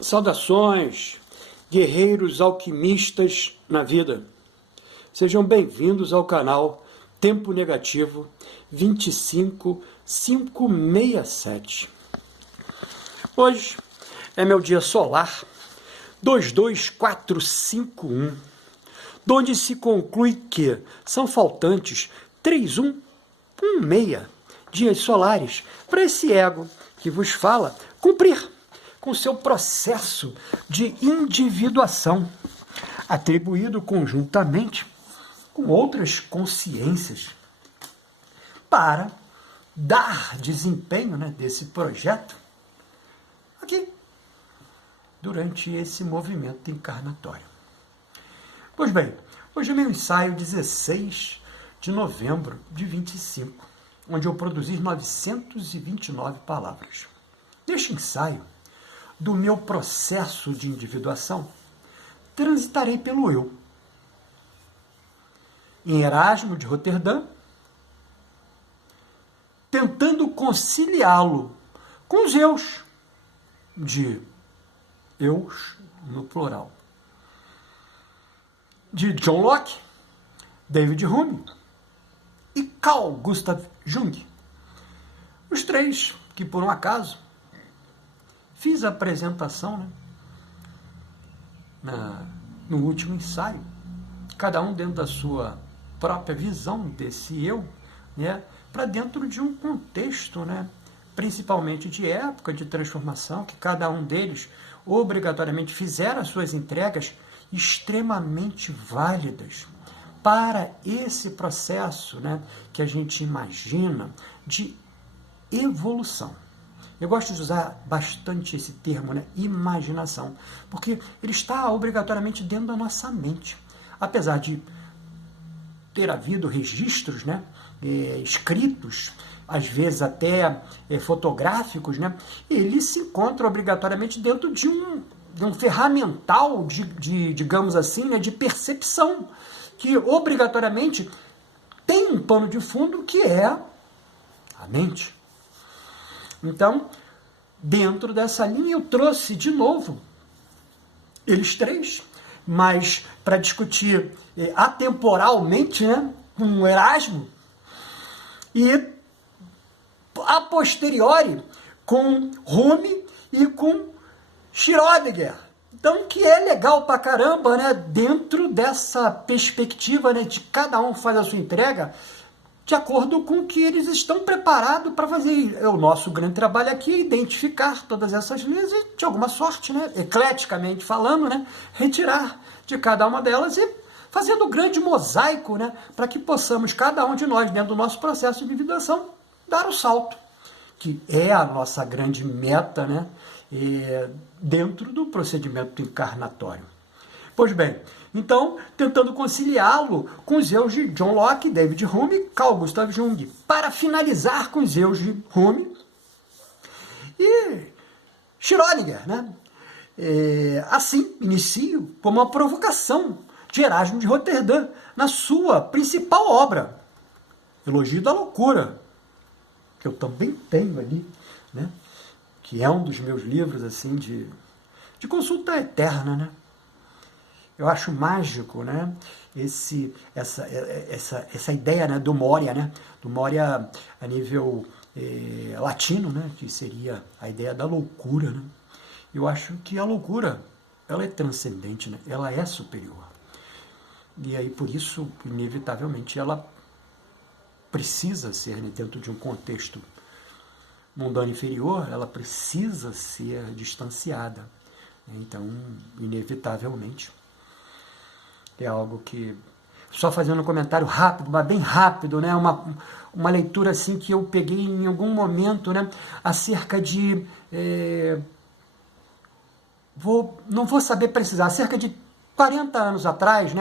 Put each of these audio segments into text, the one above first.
Saudações, guerreiros alquimistas na vida. Sejam bem-vindos ao canal Tempo Negativo 25567. Hoje é meu dia solar 22451, onde se conclui que são faltantes 3116 dias solares para esse ego que vos fala cumprir com seu processo de individuação, atribuído conjuntamente com outras consciências, para dar desempenho desse projeto aqui, durante esse movimento encarnatório. Pois bem, hoje é meu ensaio 16 de novembro de 25, onde eu produzi 929 palavras. Neste ensaio, do meu processo de individuação, transitarei pelo eu. Em Erasmo de Roterdã, tentando conciliá-lo com os eus, de eus no plural, de John Locke, David Hume e Carl Gustav Jung. Os três que, por um acaso, fiz a apresentação no último ensaio, cada um dentro da sua própria visão desse eu, para dentro de um contexto, principalmente de época de transformação, que cada um deles obrigatoriamente fizeram as suas entregas extremamente válidas para esse processo que a gente imagina de evolução. Eu gosto de usar bastante esse termo, imaginação, porque ele está obrigatoriamente dentro da nossa mente. Apesar de ter havido registros escritos, às vezes até fotográficos, ele se encontra obrigatoriamente dentro de um ferramental, digamos assim, de percepção, que obrigatoriamente tem um pano de fundo que é a mente. Então, dentro dessa linha, eu trouxe de novo eles três, mas para discutir atemporalmente com o Erasmo e a posteriori com Hume e com Schrödinger. Então, que é legal pra caramba, dentro dessa perspectiva de cada um faz a sua entrega de acordo com o que eles estão preparados para fazer. O nosso grande trabalho aqui é identificar todas essas linhas e, de alguma sorte, ecleticamente falando, retirar de cada uma delas e fazendo um grande mosaico, para que possamos, cada um de nós, dentro do nosso processo de individuação, dar o salto, que é a nossa grande meta, dentro do procedimento encarnatório. Pois bem, então, tentando conciliá-lo com os eus de John Locke, David Hume e Carl Gustav Jung, para finalizar com os eus de Hume e Schrödinger. Assim, inicio como uma provocação de Erasmo de Roterdã, na sua principal obra, Elogio da Loucura, que eu também tenho ali, que é um dos meus livros assim de consulta eterna, Eu acho mágico, essa ideia do Moria, do Moria a nível latino, que seria a ideia da loucura, Eu acho que a loucura, ela é transcendente, ela é superior. E aí, por isso, inevitavelmente, ela precisa ser, dentro de um contexto mundano inferior, ela precisa ser distanciada. Então, inevitavelmente, é algo que, só fazendo um comentário rápido, mas bem rápido, uma leitura assim que eu peguei em algum momento, acerca de, não vou saber precisar, cerca de 40 anos atrás,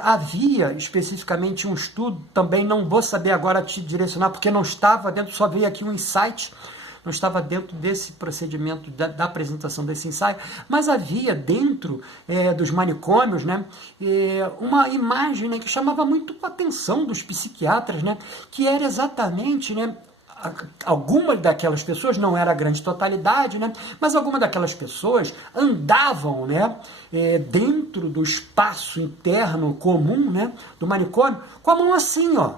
havia especificamente um estudo, também não vou saber agora te direcionar, porque não estava dentro, só veio aqui um insight, não estava dentro desse procedimento da apresentação desse ensaio, mas havia dentro dos manicômios uma imagem que chamava muito a atenção dos psiquiatras, que era exatamente algumas daquelas pessoas, não era a grande totalidade, né? Mas algumas daquelas pessoas andavam, né, dentro do espaço interno comum, né, do manicômio, com a mão assim, ó.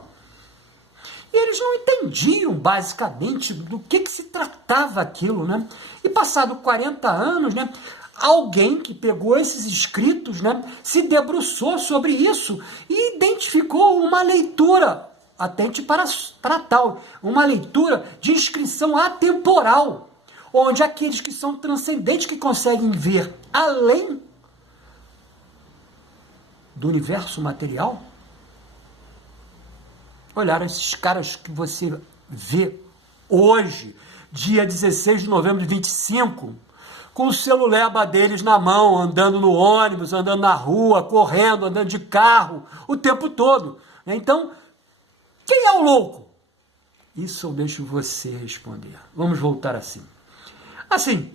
E eles não entendiam, basicamente, do que se tratava aquilo, né? E passado 40 anos, né, alguém que pegou esses escritos, né, se debruçou sobre isso e identificou uma leitura, atente para tal, uma leitura de inscrição atemporal, onde aqueles que são transcendentes, que conseguem ver além do universo material, olharam esses caras que você vê hoje, dia 16 de novembro de 25, com o celuleba deles na mão, andando no ônibus, andando na rua, correndo, andando de carro, o tempo todo. Então, quem é o louco? Isso eu deixo você responder. Vamos voltar assim. Assim,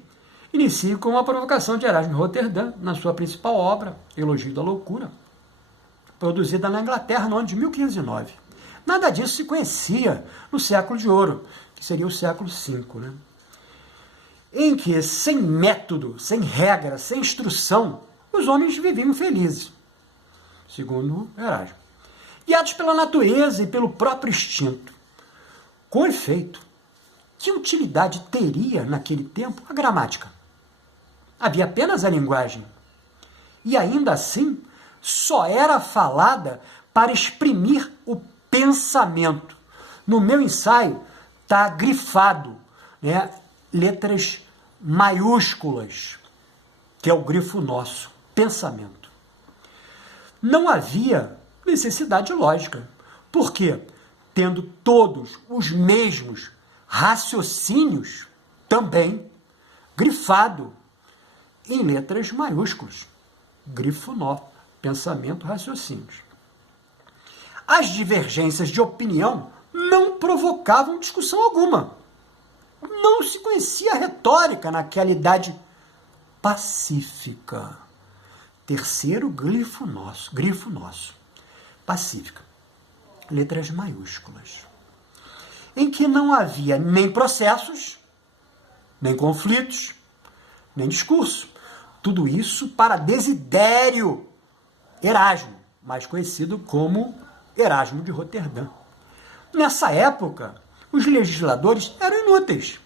inicio com uma provocação de Erasmo de Roterdã, na sua principal obra, Elogio da Loucura, produzida na Inglaterra no ano de 1509. Nada disso se conhecia no século de ouro, que seria o século V, né? Em que, sem método, sem regra, sem instrução, os homens viviam felizes, segundo Erasmo, guiados pela natureza e pelo próprio instinto. Com efeito, que utilidade teria naquele tempo a gramática? Havia apenas a linguagem. E ainda assim, só era falada para exprimir o pensamento. No meu ensaio está grifado, né, letras maiúsculas, que é o grifo nosso, pensamento. Não havia necessidade lógica, porque, tendo todos os mesmos raciocínios, também grifado em letras maiúsculas, grifo nosso, pensamento, raciocínios. As divergências de opinião não provocavam discussão alguma. Não se conhecia retórica naquela idade pacífica. Terceiro grifo nosso, pacífica. Letras maiúsculas. Em que não havia nem processos, nem conflitos, nem discurso. Tudo isso para Desidério Erasmo, mais conhecido como Erasmo de Roterdã. Nessa época, os legisladores eram inúteis,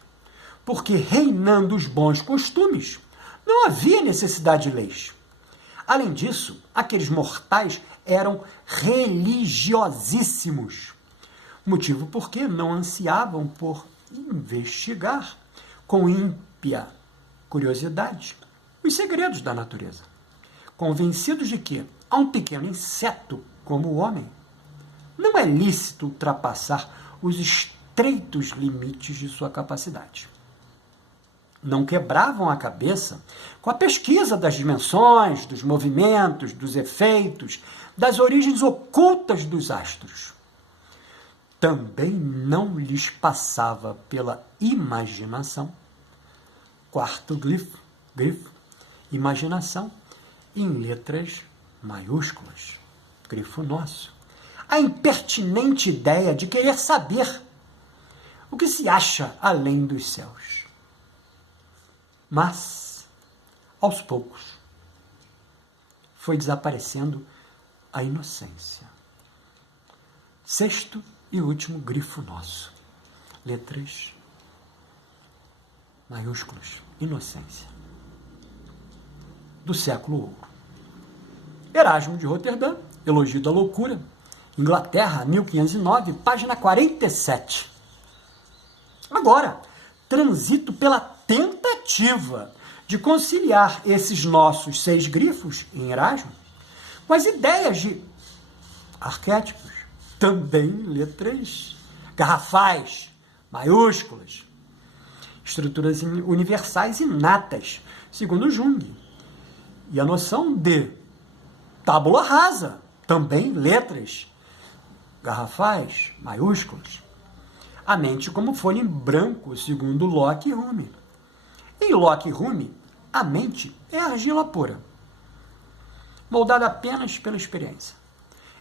porque, reinando os bons costumes, não havia necessidade de leis. Além disso, aqueles mortais eram religiosíssimos, motivo porque não ansiavam por investigar com ímpia curiosidade os segredos da natureza, convencidos de que, a um pequeno inseto como o homem, não é lícito ultrapassar os estreitos limites de sua capacidade. Não quebravam a cabeça com a pesquisa das dimensões, dos movimentos, dos efeitos, das origens ocultas dos astros. Também não lhes passava pela imaginação, quarto grifo, imaginação, em letras maiúsculas, grifo nosso, a impertinente ideia de querer saber o que se acha além dos céus. Mas, aos poucos, foi desaparecendo a inocência. Sexto e último grifo nosso, letras maiúsculas, inocência, do século ouro. Erasmo de Roterdã, Elogio da Loucura, Inglaterra, 1509, página 47. Agora, transito pela tentativa de conciliar esses nossos 6 grifos em Erasmo com as ideias de arquétipos, também letras garrafais, maiúsculas, estruturas universais inatas, segundo Jung, e a noção de tábula rasa, também letras garrafais, maiúsculas. A mente como folha em branco, segundo Locke e Hume. Em Locke e Hume, a mente é argila pura, moldada apenas pela experiência.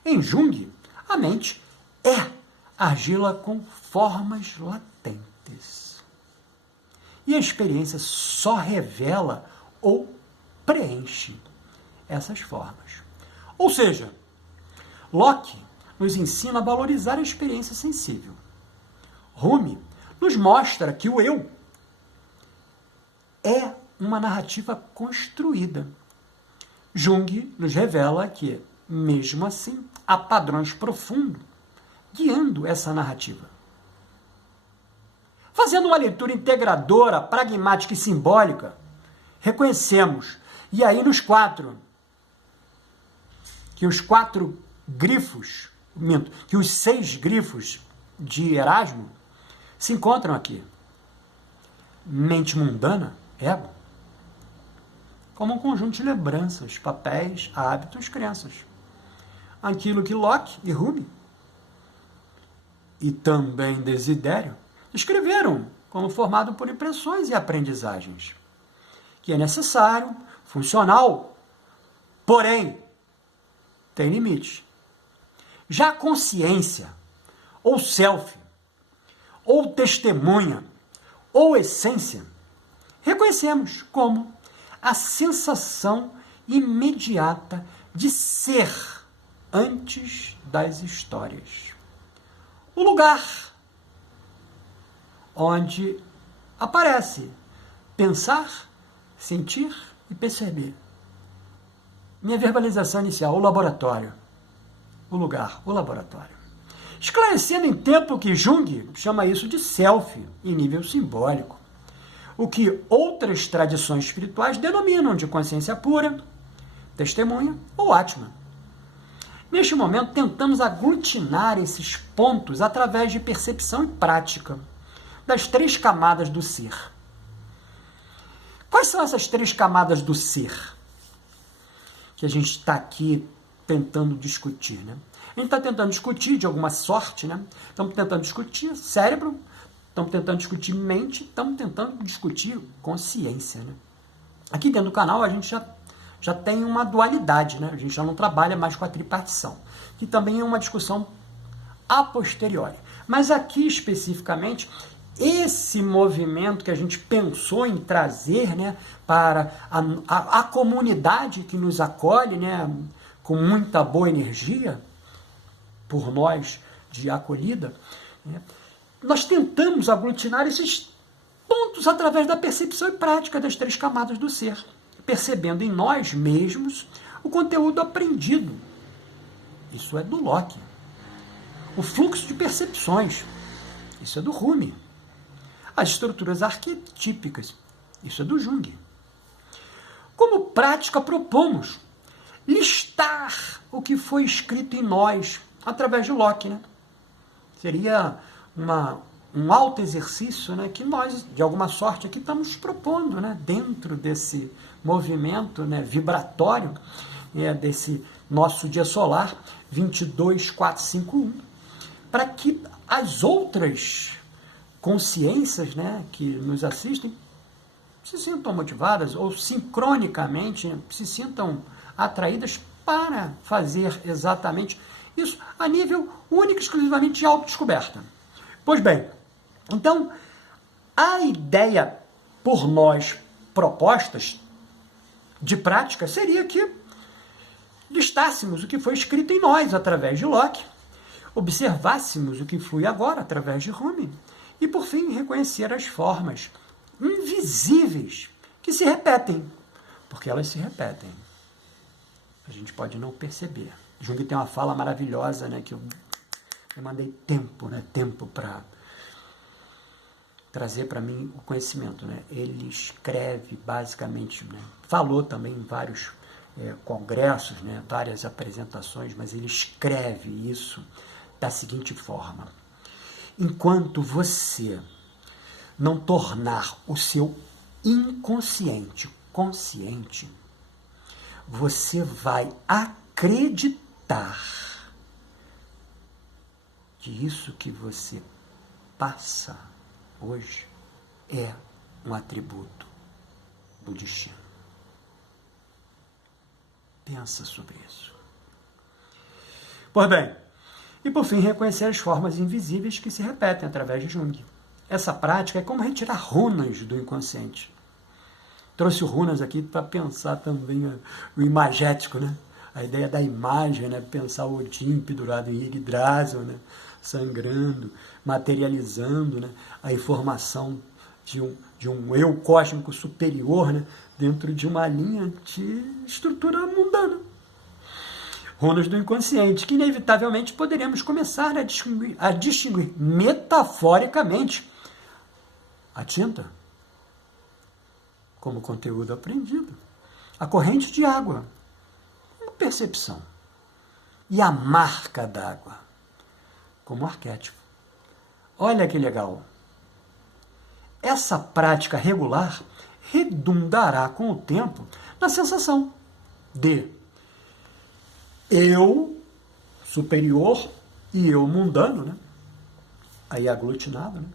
Em Jung, a mente é argila com formas inexistentes. E a experiência só revela ou preenche essas formas. Ou seja, Locke nos ensina a valorizar a experiência sensível. Rumi nos mostra que o eu é uma narrativa construída. Jung nos revela que, mesmo assim, há padrões profundos guiando essa narrativa. Fazendo uma leitura integradora, pragmática e simbólica, reconhecemos, e aí nos quatro, que os 6 grifos de Erasmo se encontram aqui. Mente mundana, ego, como um conjunto de lembranças, papéis, hábitos, crenças. Aquilo que Locke e Rumi, e também Desidério, escreveram como formado por impressões e aprendizagens, que é necessário, funcional, porém, tem limite. Já a consciência, ou self, ou testemunha, ou essência, reconhecemos como a sensação imediata de ser antes das histórias. O lugar onde aparece pensar, sentir e perceber. Minha verbalização inicial, o laboratório. O lugar, o laboratório. Esclarecendo em tempo que Jung chama isso de self, em nível simbólico. O que outras tradições espirituais denominam de consciência pura, testemunha ou Atman. Neste momento, tentamos aglutinar esses pontos através de percepção e prática das 3 camadas do ser. Quais são essas 3 camadas do ser que a gente está aqui tentando discutir, né? A gente está tentando discutir de alguma sorte, né? Estamos tentando discutir cérebro, estamos tentando discutir mente, estamos tentando discutir consciência, né? Aqui dentro do canal a gente já tem uma dualidade, né? A gente já não trabalha mais com a tripartição, que também é uma discussão a posteriori. Mas aqui especificamente, esse movimento que a gente pensou em trazer, né, para a comunidade que nos acolhe, né, com muita boa energia, por nós de acolhida, né, nós tentamos aglutinar esses pontos através da percepção e prática das 3 camadas do ser, percebendo em nós mesmos o conteúdo aprendido. Isso é do Locke. O fluxo de percepções. Isso é do Rumi. As estruturas arquetípicas. Isso é do Jung. Como prática, propomos listar o que foi escrito em nós através de Locke, né? Seria um alto exercício, né, que nós, de alguma sorte, aqui estamos propondo, né, dentro desse movimento, né, vibratório, desse nosso dia solar 22451, para que as outras consciências, né, que nos assistem se sintam motivadas ou sincronicamente, né, se sintam atraídas para fazer exatamente isso a nível único e exclusivamente de autodescoberta. Pois bem, então, a ideia por nós propostas de prática seria que listássemos o que foi escrito em nós através de Locke, observássemos o que flui agora através de Rumi e, por fim, reconhecer as formas invisíveis que se repetem, porque elas se repetem. A gente pode não perceber. Jung tem uma fala maravilhosa, né, que eu mandei tempo para trazer para mim o conhecimento, né? Ele escreve basicamente, né, falou também em vários congressos, né, várias apresentações, mas ele escreve isso da seguinte forma: enquanto você não tornar o seu inconsciente consciente, você vai acreditar que isso que você passa hoje é um atributo do destino. Pensa sobre isso. Pois bem, e por fim reconhecer as formas invisíveis que se repetem através de Jung. essa prática é como retirar runas do inconsciente. Trouxe runas aqui para pensar também o imagético, né? A ideia da imagem, né? Pensar o Odin pendurado em Yggdrasil, né? Sangrando, materializando, né? A informação de um eu cósmico superior, né? Dentro de uma linha de estrutura mundana. Runas do inconsciente, que inevitavelmente poderemos começar a distinguir metaforicamente a tinta como conteúdo aprendido, a corrente de água como percepção e a marca d'água como arquétipo. Olha que legal! Essa prática regular redundará com o tempo na sensação de eu superior e eu mundano, né? Aí aglutinado, né?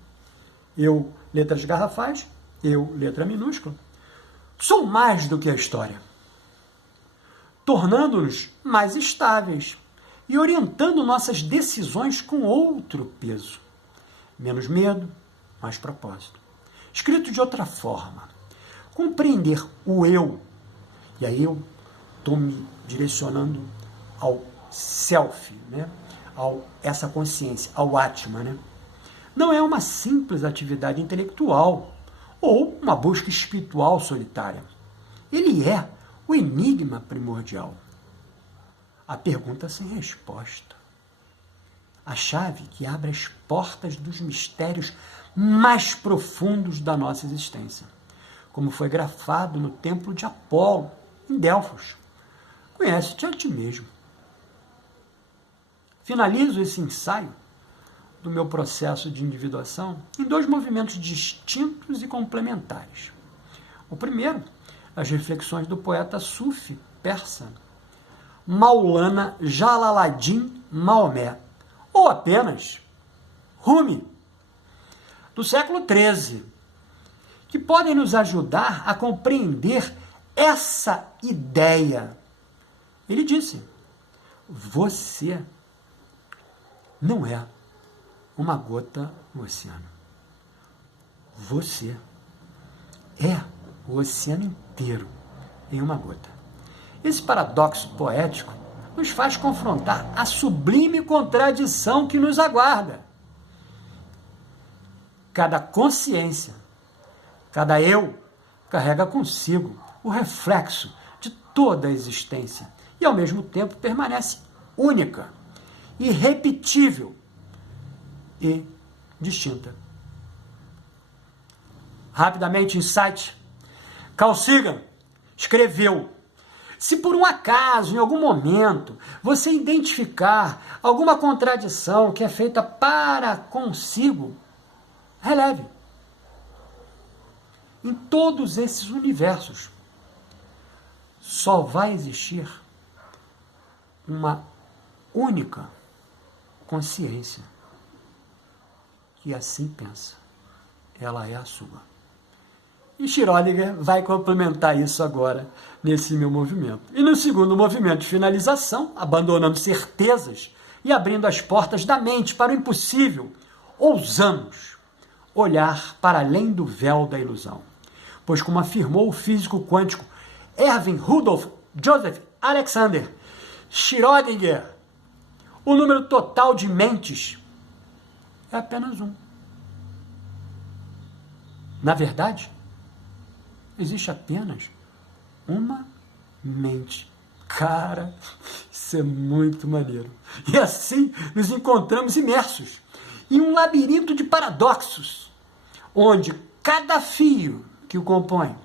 Eu, letras garrafais, eu, letra minúscula, sou mais do que a história, tornando-nos mais estáveis e orientando nossas decisões com outro peso. Menos medo, mais propósito. Escrito de outra forma, compreender o eu, e aí eu estou me direcionando ao self, né? Essa consciência, ao Atma, né? Não é uma simples atividade intelectual ou uma busca espiritual solitária. Ele é o enigma primordial. A pergunta sem resposta. A chave que abre as portas dos mistérios mais profundos da nossa existência, como foi grafado no templo de Apolo, em Delfos. Conhece-te a ti mesmo. Finalizo esse ensaio do meu processo de individuação em 2 movimentos distintos e complementares. O primeiro, as reflexões do poeta sufi persa Maulana Jalaladdin Maomé, ou apenas Rumi, do século XIII, que podem nos ajudar a compreender essa ideia. Ele disse: você não é uma gota no oceano. Você é o oceano inteiro em uma gota. Esse paradoxo poético nos faz confrontar a sublime contradição que nos aguarda. Cada consciência, cada eu, carrega consigo o reflexo de toda a existência e, ao mesmo tempo, permanece única, irrepetível e distinta. Rapidamente, insight. Carl Sagan escreveu: se por um acaso, em algum momento, você identificar alguma contradição que é feita para consigo, releve. Em todos esses universos, só vai existir uma única consciência que assim pensa. Ela é a sua. E Schrödinger vai complementar isso agora, nesse meu movimento. E no segundo movimento de finalização, abandonando certezas e abrindo as portas da mente para o impossível, ousamos olhar para além do véu da ilusão. Pois, como afirmou o físico quântico Erwin Rudolf Joseph Alexander Schrödinger, o número total de mentes é apenas um. Na verdade, existe apenas uma mente. Cara, isso é muito maneiro. E assim nos encontramos imersos em um labirinto de paradoxos, onde cada fio que o compõe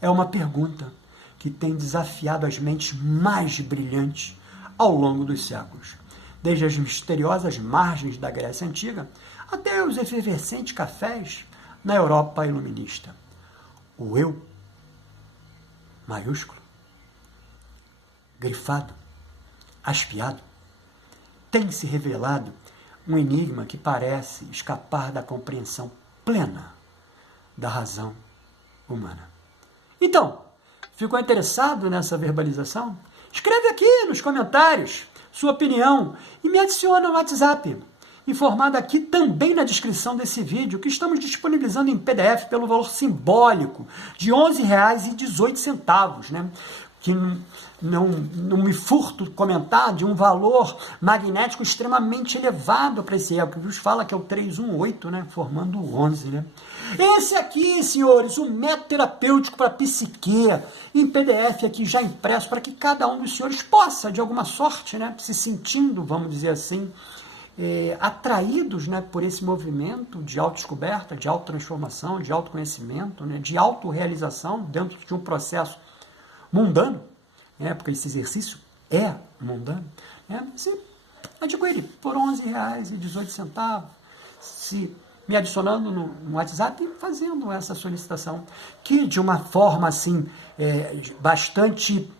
é uma pergunta que tem desafiado as mentes mais brilhantes ao longo dos séculos, desde as misteriosas margens da Grécia Antiga até os efervescentes cafés na Europa iluminista. O eu, maiúsculo, grifado, asfiado, tem se revelado um enigma que parece escapar da compreensão plena da razão humana. Então, ficou interessado nessa verbalização? Escreve aqui nos comentários sua opinião e me adiciona no WhatsApp informado aqui também na descrição desse vídeo, que estamos disponibilizando em PDF pelo valor simbólico de R$ 11,18, né? Que não me furto comentar de um valor magnético extremamente elevado para esse elo, que vos fala que é o 318, né? Formando o 11, né? Esse aqui, senhores, o método terapêutico para psique, em PDF aqui já impresso, para que cada um dos senhores possa, de alguma sorte, né, se sentindo, vamos dizer assim, atraídos, né, por esse movimento de autodescoberta, de autotransformação, de autoconhecimento, né, de autorrealização dentro de um processo mundano, né, porque esse exercício é mundano, né, você adquire por R$ 11,18, se me adicionando no WhatsApp e fazendo essa solicitação, que de uma forma assim, bastante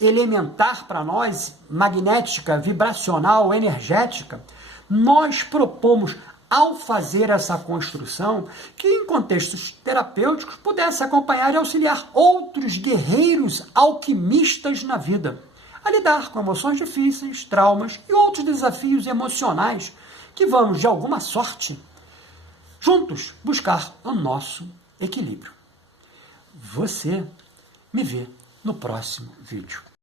elementar para nós, magnética, vibracional, energética, nós propomos, ao fazer essa construção, que em contextos terapêuticos pudesse acompanhar e auxiliar outros guerreiros alquimistas na vida, a lidar com emoções difíceis, traumas e outros desafios emocionais que vamos, de alguma sorte, juntos buscar o nosso equilíbrio. Você me vê no próximo vídeo.